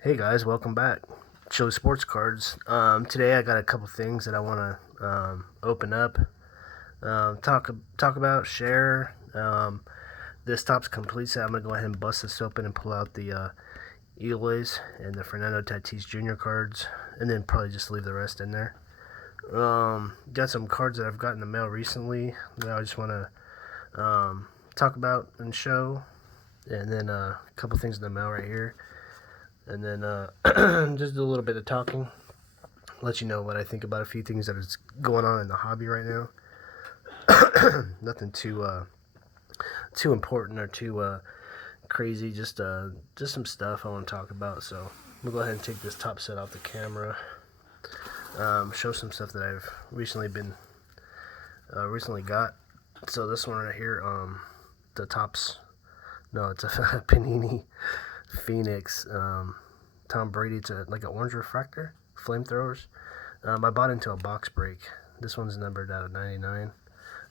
Hey guys, welcome back. Show Sports Cards. Today I got a couple things that I want to open up, talk about, share. This top's complete set. I'm gonna go ahead and bust this open and pull out the Eloys and the Fernando Tatis Jr. cards, and then probably just leave the rest in there. Got some cards that I've got in the mail recently that I just want to talk about and show, and then a couple things in the mail right here. And then just do a little bit of talking, let you know what I think about a few things that is going on in the hobby right now. Nothing too important or too crazy. Just some stuff I want to talk about. So we'll go ahead and take this top set off the camera. Show some stuff that I've recently got. So this one right here, the tops. No, it's a Panini Phoenix, Tom Brady to like an orange refractor, flamethrowers. I bought into a box break. This one's numbered out of 99.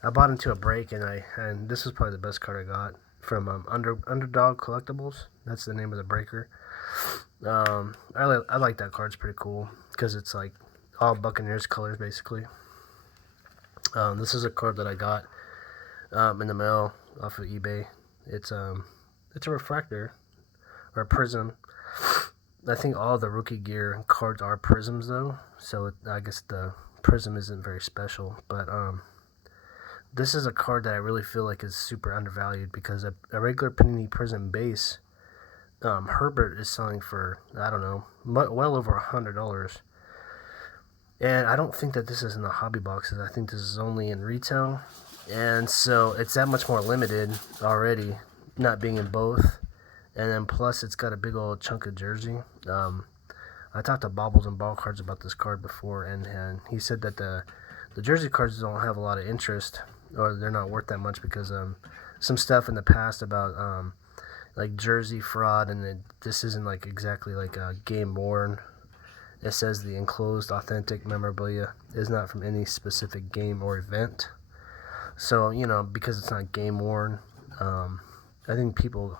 I bought into a break, and this is probably the best card I got from Underdog Collectibles. That's the name of the breaker. I like that card. It's pretty cool because it's like all Buccaneers colors basically. This is a card that I got in the mail off of eBay. It's a refractor or a prism. I think all the rookie gear cards are prisms though, so I guess the prism isn't very special. But this is a card that I really feel like is super undervalued because a regular Panini Prism base, Herbert is selling for, I don't know, well over $100. And I don't think that this is in the hobby boxes. I think this is only in retail, and so it's that much more limited already, not being in both. And then plus it's got a big old chunk of jersey. I talked to Bobbles and Ball Cards about this card before, and he said that the jersey cards don't have a lot of interest, or they're not worth that much because some stuff in the past about like jersey fraud, and this isn't like exactly like a game worn. It says the enclosed authentic memorabilia is not from any specific game or event. So, because it's not game worn, I think people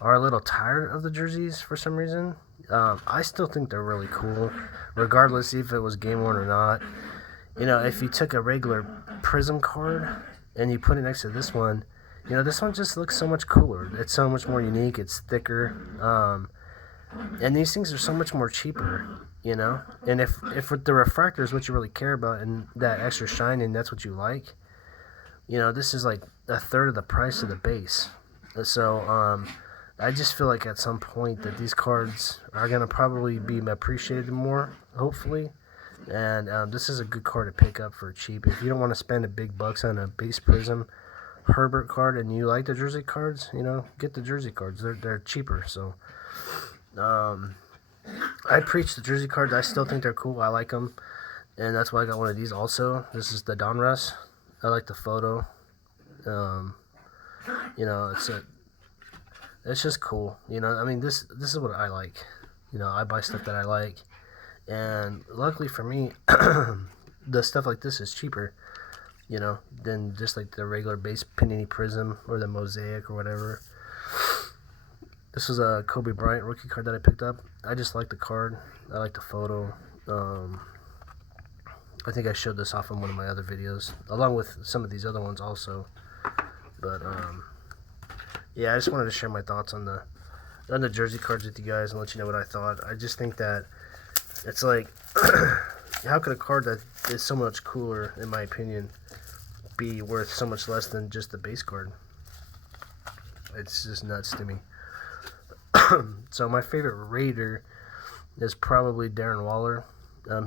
are a little tired of the jerseys for some reason. I still think they're really cool, regardless if it was game worn or not. If you took a regular Prism card and you put it next to this one, this one just looks so much cooler. It's so much more unique. It's thicker, and these things are so much more cheaper. And if with the refractor is what you really care about and that extra shine and that's what you like, this is like a third of the price of the base. So I just feel like at some point that these cards are going to probably be appreciated more, hopefully. And this is a good card to pick up for cheap. If you don't want to spend a big bucks on a base Prism Herbert card and you like the jersey cards, get the jersey cards. They're cheaper. So I preach the jersey cards. I still think they're cool. I like them. And that's why I got one of these also. This is the Donruss. I like the photo. It's just cool. This is what I like. I buy stuff that I like. And luckily for me, the stuff like this is cheaper, than just like the regular base Panini Prism or the Mosaic or whatever. This was a Kobe Bryant rookie card that I picked up. I just like the card. I like the photo. I think I showed this off in one of my other videos, along with some of these other ones also. But yeah, I just wanted to share my thoughts on the jersey cards with you guys and let you know what I thought. I just think that it's like, how could a card that is so much cooler, in my opinion, be worth so much less than just the base card? It's just nuts to me. So my favorite Raider is probably Darren Waller.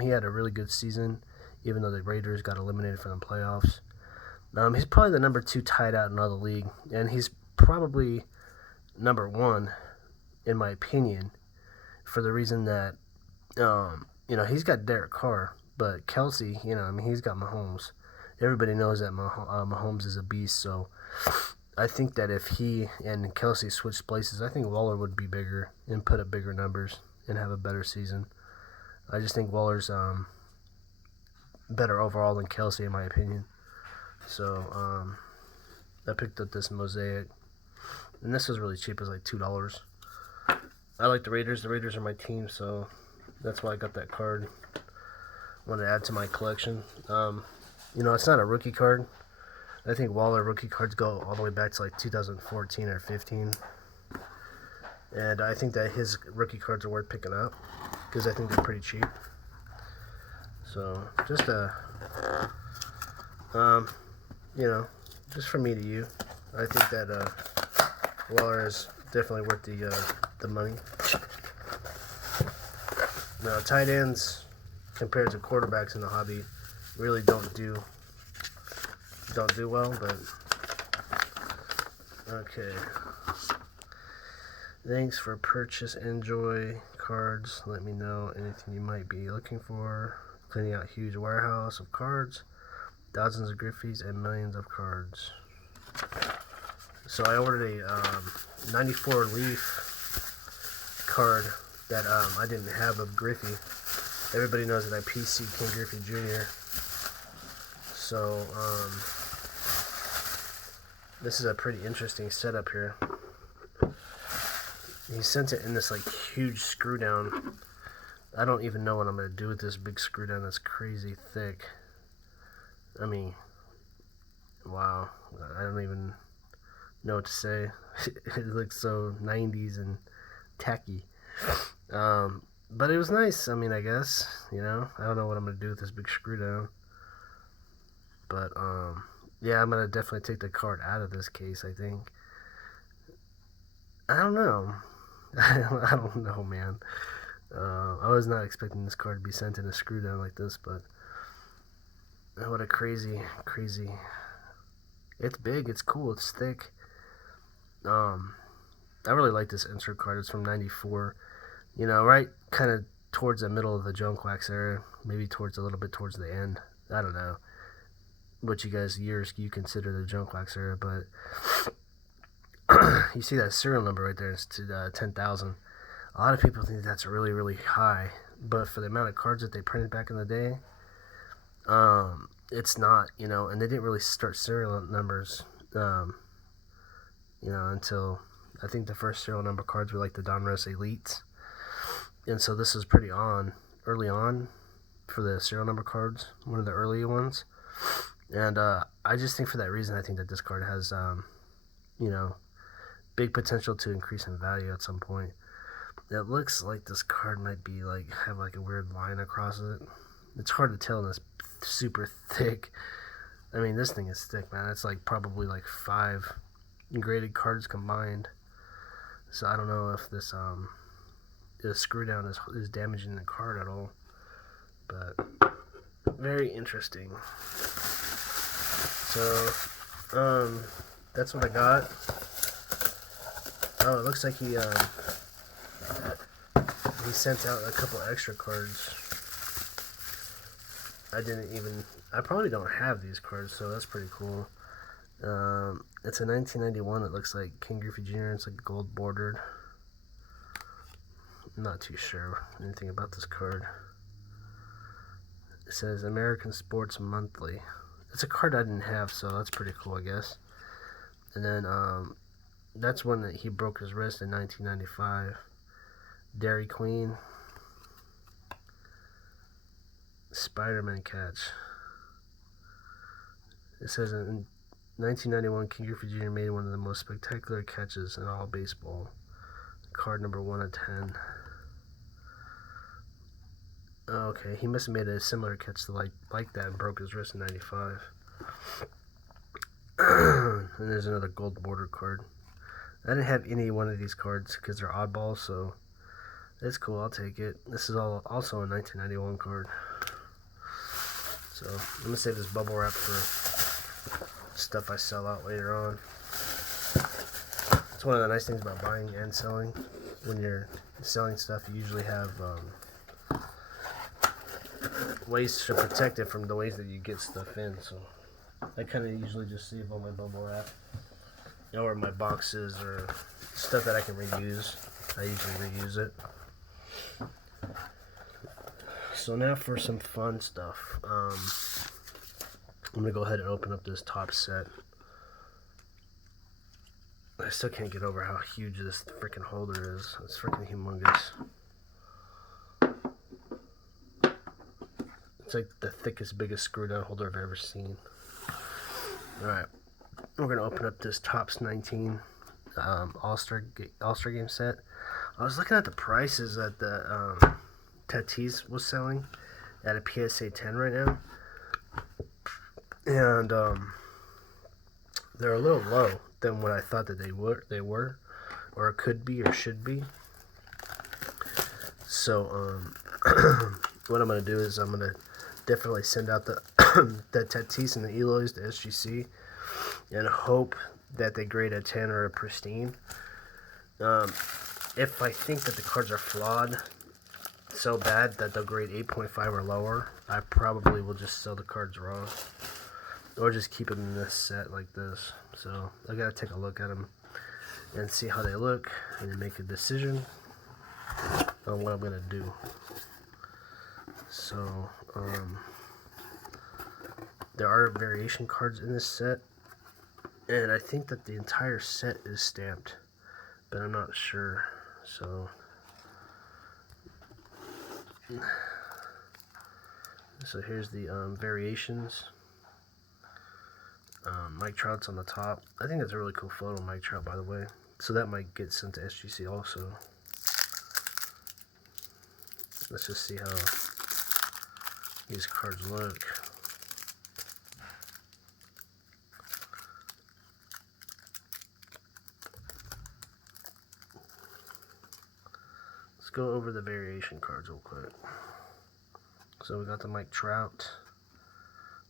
He had a really good season, even though the Raiders got eliminated from the playoffs. He's probably the number 2 tight out in the league, and he's probably number 1, in my opinion, for the reason that, he's got Derek Carr, but Kelsey, he's got Mahomes. Everybody knows that Mahomes is a beast, so I think that if he and Kelsey switched places, I think Waller would be bigger and put up bigger numbers and have a better season. I just think Waller's better overall than Kelsey, in my opinion. So I picked up this Mosaic, and this was really cheap. It was like $2. I like the Raiders. The Raiders are my team, so that's why I got that card. I want to add to my collection. It's not a rookie card. I think Waller rookie cards go all the way back to like 2014 or 15. And I think that his rookie cards are worth picking up because I think they're pretty cheap. So, just just from me to you, I think that Waller is definitely worth the money. Now, tight ends compared to quarterbacks in the hobby really don't do well, but okay. Thanks for purchase. Enjoy cards. Let me know anything you might be looking for. Cleaning out huge warehouse of cards, dozens of Griffeys, and millions of cards. So I ordered a 94 Leaf card that I didn't have of Griffey. Everybody knows that I PC King Griffey Jr. So this is a pretty interesting setup here. He sent it in this like huge screw down. I don't even know what I'm going to do with this big screw down that's crazy thick. I mean, wow. I don't even know what to say. It looks so 90s and tacky. But it was nice. I mean, I guess, I don't know what I'm going to do with this big screw down. But, yeah, I'm going to definitely take the card out of this case, I think. I don't know. I don't know, man. I was not expecting this card to be sent in a screw down like this, but what a crazy. It's big, it's cool, it's thick. I really like this insert card. It's from 94. Right kind of towards the middle of the junk wax era, maybe a little bit towards the end. I don't know what years you consider the junk wax era, but you see that serial number right there. It's to 10,000. A lot of people think that's really, really high, but for the amount of cards that they printed back in the day, it's not, and they didn't really start serial numbers, until I think the first serial number cards were like the Donruss Elites, and so this is pretty early on for the serial number cards, one of the early ones, and I just think for that reason, I think that this card has, big potential to increase in value at some point. It looks like this card might be have a weird line across it. It's hard to tell in this super thick. I mean, this thing is thick, man. It's probably 5 graded cards combined. So I don't know if this screw down is damaging the card at all. But very interesting. So that's what I got. Oh, it looks like he sent out a couple extra cards. I probably don't have these cards, so that's pretty cool. It's a 1991. It looks like King Griffey Jr. It's gold bordered. I'm not too sure anything about this card. It says American Sports Monthly. It's a card I didn't have, so that's pretty cool, I guess. And then that's one that he broke his wrist in 1995. Dairy Queen. Spider-Man catch. It says in 1991, King Griffey Jr. made one of the most spectacular catches in all baseball. Card number 1 of 10. Okay, he must have made a similar catch to like that and broke his wrist in 95. And there's another gold border card. I didn't have any one of these cards because they're oddballs, so it's cool. I'll take it. This is also a 1991 card. So I'm going to save this bubble wrap for stuff I sell out later on. It's one of the nice things about buying and selling. When you're selling stuff, you usually have ways to protect it from the ways that you get stuff in. So I kind of usually just save all my bubble wrap. Or my boxes or stuff that I can reuse. I usually reuse it. So now for some fun stuff. I'm going to go ahead and open up this top set. I still can't get over how huge this freaking holder is. It's freaking humongous. It's like the thickest, biggest screw down holder I've ever seen. Alright, we're going to open up this Topps 19 All-Star Game set. I was looking at the prices that the Tatis was selling at a PSA 10 right now. And they're a little low than what I thought that they were, or could be, or should be. So what I'm going to do is I'm going to definitely send out the Tatis and the Eloys to SGC and hope that they grade a 10 or a pristine. If I think that the cards are flawed so bad that they'll grade 8.5 or lower, I probably will just sell the cards raw, or just keep them in this set like this. So I gotta take a look at them and see how they look and then make a decision on what I'm gonna do. So there are variation cards in this set, and I think that the entire set is stamped, but I'm not sure. So here's the variations. Mike Trout's on the top. I think that's a really cool photo of Mike Trout, by the way. So that might get sent to SGC also. Let's just see how these cards look. Let's go over the variation cards real quick. So we got the Mike Trout,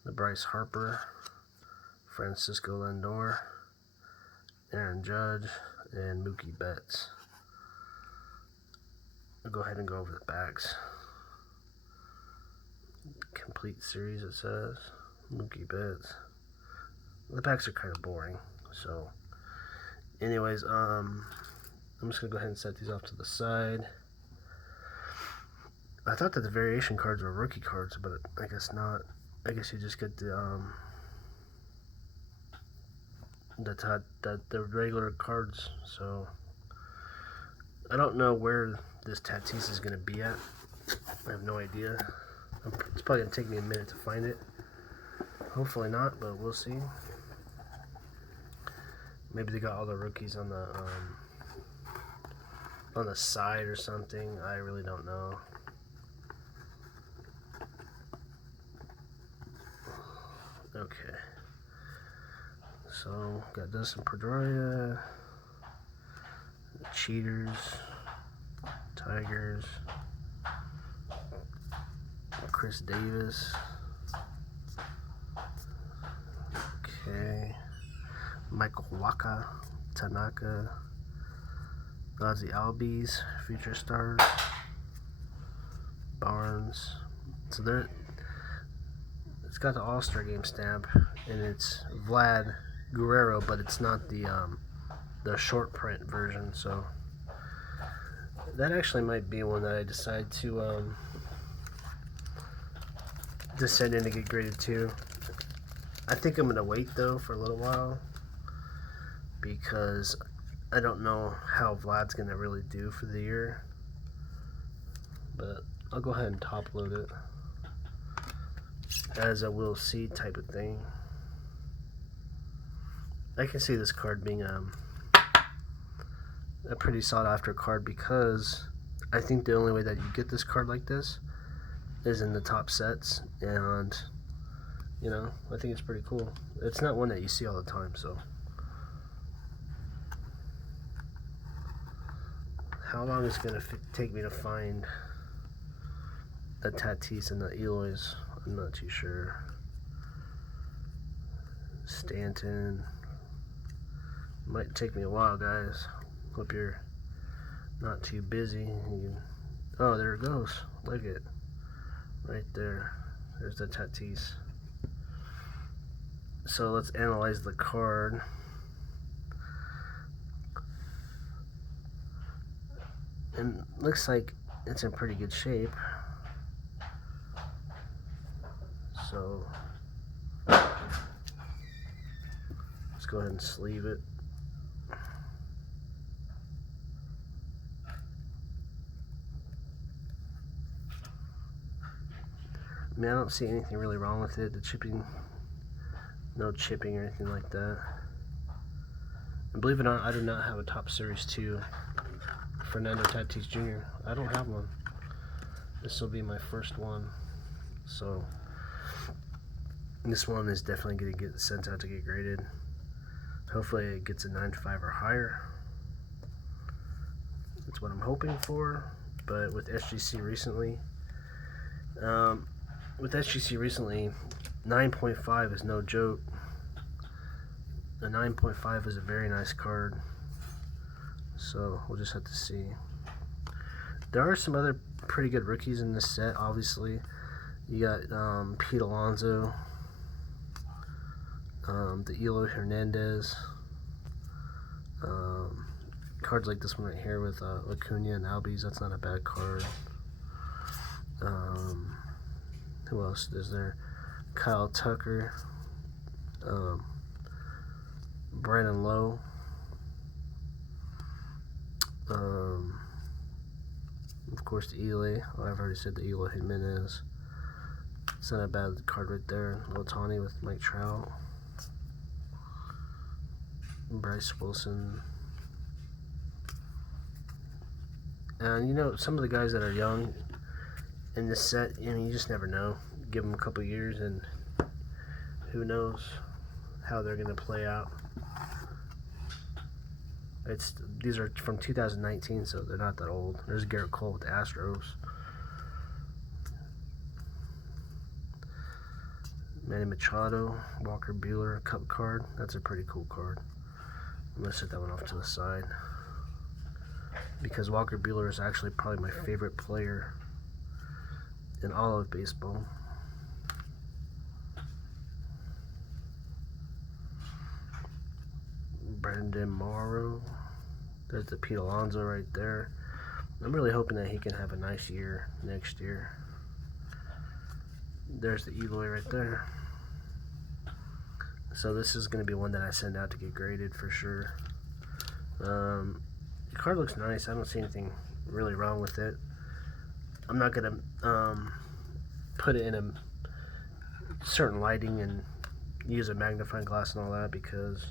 the Bryce Harper, Francisco Lindor, Aaron Judge, and Mookie Betts. I'll go ahead and go over the backs. Complete series, it says. Mookie Betts. The backs are kind of boring. So, anyways, I'm just going to go ahead and set these off to the side. I thought that the variation cards were rookie cards, but I guess not. I guess you just get the regular cards. So I don't know where this Tatis is going to be at. I have no idea. It's probably going to take me a minute to find it. Hopefully not, but we'll see. Maybe they got all the rookies on the side or something. I really don't know. Okay. So, got Dustin Pedroia, the Cheaters, Tigers, Chris Davis. Okay. Michael Waka, Tanaka, Ozzy Albies, Future Stars, Barnes. So it's got the All-Star Game stamp, and it's Vlad Guerrero, but it's not the short print version. So that actually might be one that I decide to send in to get graded too. I think I'm gonna wait though for a little while, because I don't know how Vlad's gonna really do for the year. But I'll go ahead and top load it as a we'll see type of thing. I can see this card being a pretty sought after card, because I think the only way that you get this card like this is in the top sets, and you know, I think it's pretty cool. It's not one that you see all the time, so. How long is it going to take me to find the Tatis and the Eloys? I'm not too sure. Stanton. Might take me a while, guys. Hope you're not too busy. Oh, there it goes. Look at it. Right there. There's the Tatis. So let's analyze the card. And looks like it's in pretty good shape. So let's go ahead and sleeve it. I mean, I don't see anything really wrong with it. The chipping, no chipping or anything like that. And believe it or not, I do not have a Top Series 2 Fernando Tatis Jr. I don't have one. This will be my first one. So, this one is definitely going to get sent out to get graded. Hopefully it gets a 9.5 or higher. That's what I'm hoping for. But with SGC recently, 9.5 is no joke. A 9.5 is a very nice card. So we'll just have to see. There are some other pretty good rookies in this set, obviously. You got Pete Alonso, the Eloy Hernandez, cards like this one right here with Acuna and Albies. That's not a bad card. Who else is there? Kyle Tucker, Brandon Lowe, of course the Eloy. Oh, I've already said the Eloy Jimenez. It's not a bad card right there. Otani with Mike Trout, Bryce Wilson. And you know, some of the guys that are young in this set, I mean, you just never know. Give them a couple years and who knows how they're going to play out. These are from 2019, so they're not that old. There's Garrett Cole with the Astros. Manny Machado, Walker Buehler, Cup card. That's a pretty cool card. I'm going to set that one off to the side, because Walker Buehler is actually probably my favorite player in all of baseball. Brandon Morrow. There's the Pete Alonso right there. I'm really hoping that he can have a nice year next year. There's the Eloy right there. So this is going to be one that I send out to get graded for sure. The card looks nice. I don't see anything really wrong with it. I'm not going to put it in a certain lighting and use a magnifying glass and all that, because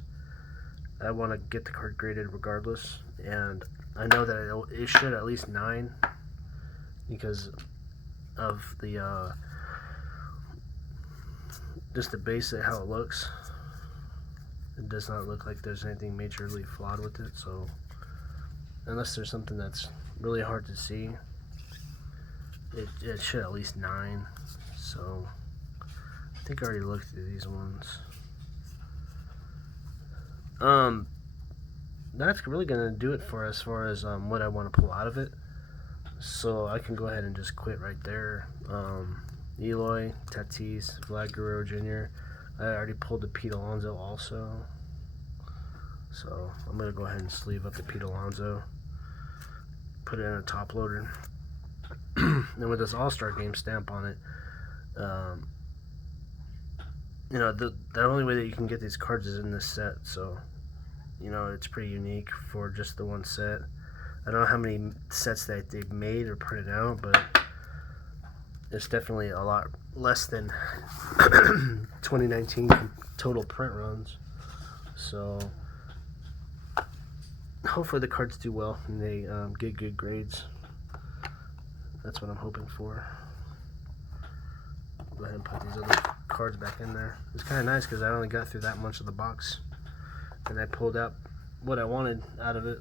I want to get the card graded regardless, and I know that it should at least 9 because of the just the base of how it looks. It does not look like there's anything majorly flawed with it, so unless there's something that's really hard to see, it should at least 9. So I think I already looked through these ones. That's really gonna do it for as far as what I want to pull out of it. So I can go ahead and just quit right there. Eloy, Tatis, Vlad Guerrero Jr. I already pulled the Pete Alonso also. So I'm gonna go ahead and sleeve up the Pete Alonso, put it in a top loader, and with this All-Star Game stamp on it, you know, the only way that you can get these cards is in this set, so you know, it's pretty unique for just the one set. I don't know how many sets that they've made or printed out, but it's definitely a lot less than 2019 total print runs. So hopefully the cards do well and they get good grades. That's what I'm hoping for. Go ahead and put these other cards back in there. It's kind of nice because I only got through that much of the box, and I pulled out what I wanted out of it.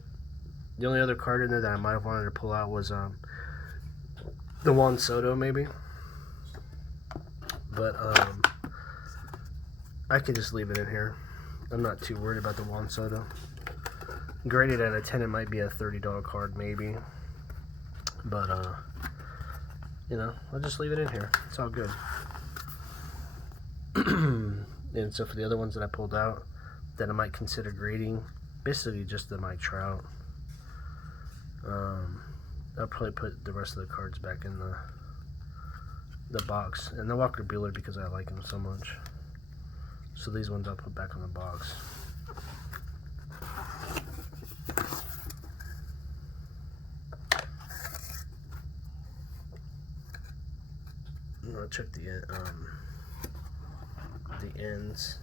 The only other card in there that I might have wanted to pull out was the Juan Soto, maybe. But I could just leave it in here. I'm not too worried about the Juan Soto. Graded at a 10, it might be a $30 card, maybe. But, you know, I'll just leave it in here. It's all good. And so for the other ones that I pulled out that I might consider grading, basically just the Mike Trout. I'll probably put the rest of the cards back in the box, and the Walker Buehler because I like him so much. So these ones I'll put back in the box. I'll check the ends.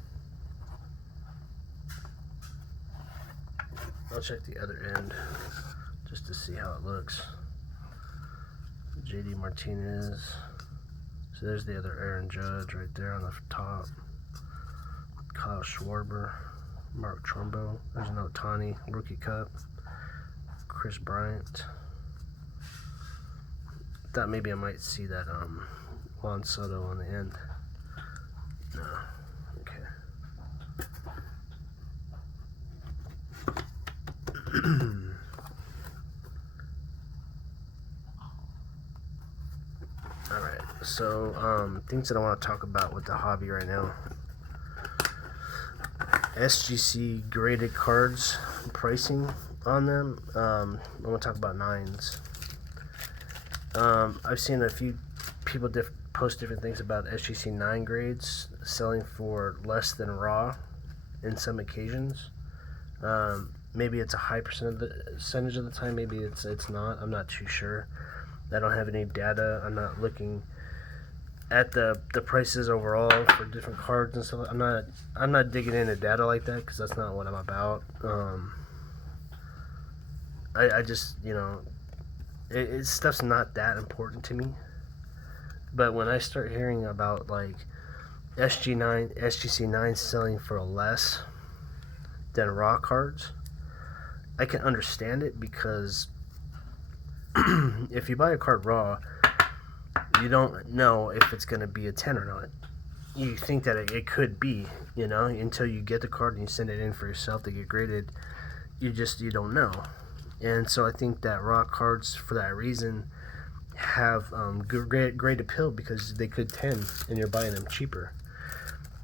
I'll check the other end just to see how it looks. JD Martinez. So there's the other Aaron Judge right there on the top. Kyle Schwarber, Mark Trumbo. There's an Ohtani rookie cup. Chris Bryant. Thought maybe I might see that Juan Soto on the end. No. Okay. Alright, so things that I want to talk about with the hobby right now. SGC graded cards, pricing on them. I want to talk about 9s. I've seen a few people post different things about SGC 9 grades selling for less than raw in some occasions. Maybe it's a high percentage of the time, maybe it's not. I'm not too sure. I don't have any data. I'm not looking at the prices overall for different cards and stuff. I'm not digging into data like that because that's not what I'm about. I just, you know, stuff's not that important to me. But when I start hearing about like SGC 9 selling for less than raw cards, I can understand it because if you buy a card raw, you don't know if it's going to be a 10 or not. You think that it could be, you know, until you get the card and you send it in for yourself to get graded. You don't know. And so I think that raw cards, for that reason, have great appeal because they could 10 and you're buying them cheaper.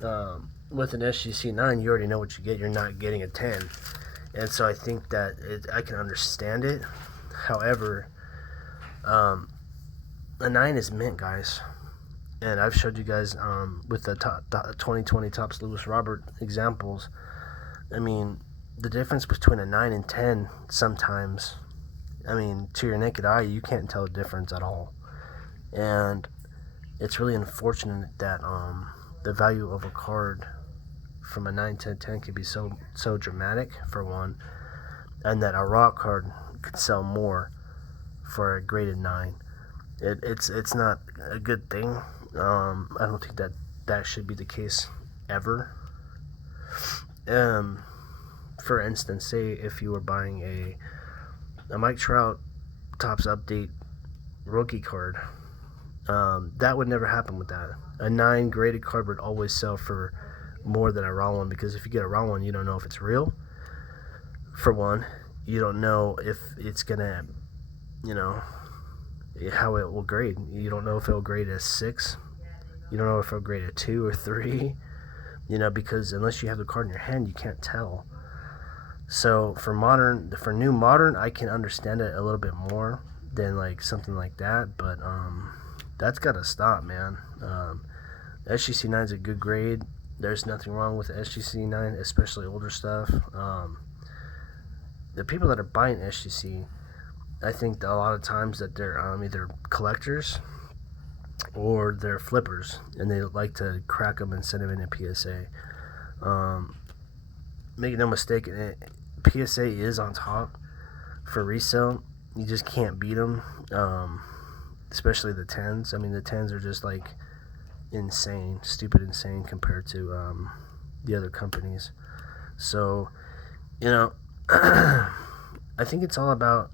With an SGC 9, you already know what you get. You're not getting a 10. And so I think that I can understand it. However, a 9 is mint, guys. And I've showed you guys with the 2020 Topps Lewis Robert examples. I mean, the difference between a 9 and 10 sometimes, I mean, to your naked eye, you can't tell the difference at all. And it's really unfortunate that the value of a card from a 9 to a 10 could be so dramatic, for one, and that a raw card could sell more for a graded 9. It's not a good thing. I don't think that should be the case ever. For instance, say if you were buying a Mike Trout Topps Update rookie card, that would never happen with that. A 9 graded card would always sell for more than a raw one, because if you get a raw one, you don't know if it's real. For one, you don't know if it's gonna, you know, how it will grade. You don't know if it'll grade as 6. You don't know if it'll grade a 2 or 3. You know, because unless you have the card in your hand, you can't tell. So for new modern, I can understand it a little bit more than like something like that. But that's gotta stop, man. SGC 9 is a good grade. There's nothing wrong with SGC 9, especially older stuff. The people that are buying SGC, I think that a lot of times that they're either collectors or they're flippers, and they like to crack them and send them in a PSA. Make no mistake, PSA is on top for resale. You just can't beat them, especially the 10s. I mean, the 10s are just like insane, stupid insane compared to the other companies. So, you know, I think it's all about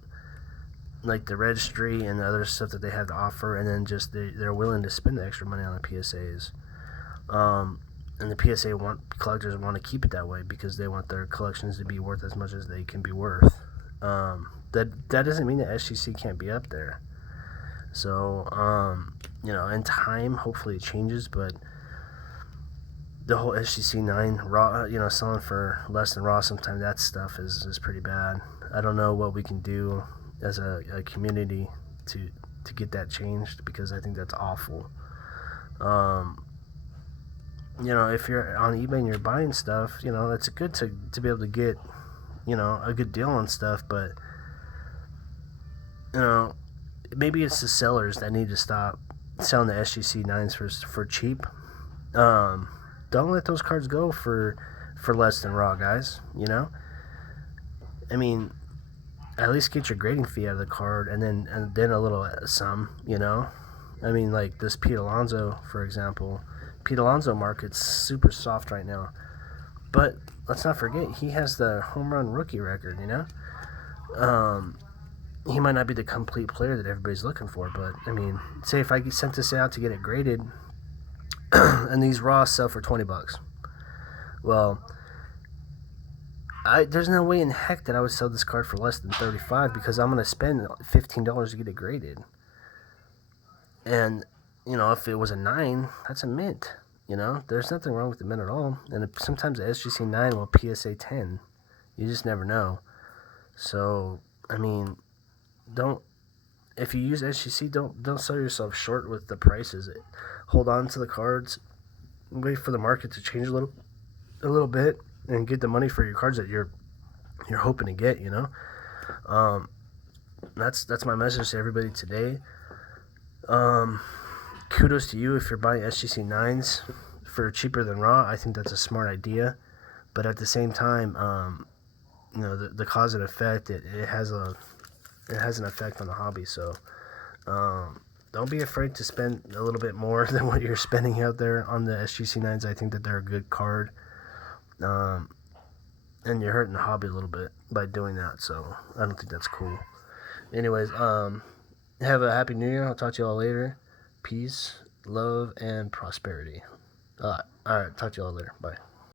like the registry and the other stuff that they have to offer, and then just they're willing to spend the extra money on the PSAs. And the PSA collectors want to keep it that way because they want their collections to be worth as much as they can be worth. That doesn't mean that SGC can't be up there. So, you know, in time, hopefully it changes, but the whole SGC 9 raw, you know, selling for less than raw, sometimes that stuff is pretty bad. I don't know what we can do as a community to get that changed, because I think that's awful. You know, if you're on eBay and you're buying stuff, you know, it's good to be able to get, you know, a good deal on stuff, but, you know, maybe it's the sellers that need to stop selling the SGC 9s for cheap. Don't let those cards go for less than raw, guys. You know, I mean, at least get your grading fee out of the card, and then a little some. You know, I mean, like this Pete Alonso, for example. Pete Alonso market's super soft right now, but let's not forget he has the home run rookie record. You know, he might not be the complete player that everybody's looking for, but I mean, say if I sent this out to get it graded, and these raws sell for $20, well, there's no way in heck that I would sell this card for less than $35 because I'm gonna spend $15 to get it graded. And you know, if it was a 9, that's a mint. You know, there's nothing wrong with the mint at all. And sometimes the SGC 9 will PSA 10. You just never know. So I mean, if you use SGC, don't sell yourself short with the prices. Hold on to the cards, wait for the market to change a little bit, and get the money for your cards that you're hoping to get. You know, that's my message to everybody today. Kudos to you if you're buying SGC 9s for cheaper than raw. I think that's a smart idea, but at the same time, you know, the cause and effect, it has an effect on the hobby. So don't be afraid to spend a little bit more than what you're spending out there on the SGC 9s. I think that they're a good card, and you're hurting the hobby a little bit by doing that. So I don't think that's cool. Anyways, have a happy new year. I'll talk to you all later. Peace, love, and prosperity. All right, talk to you all later. Bye.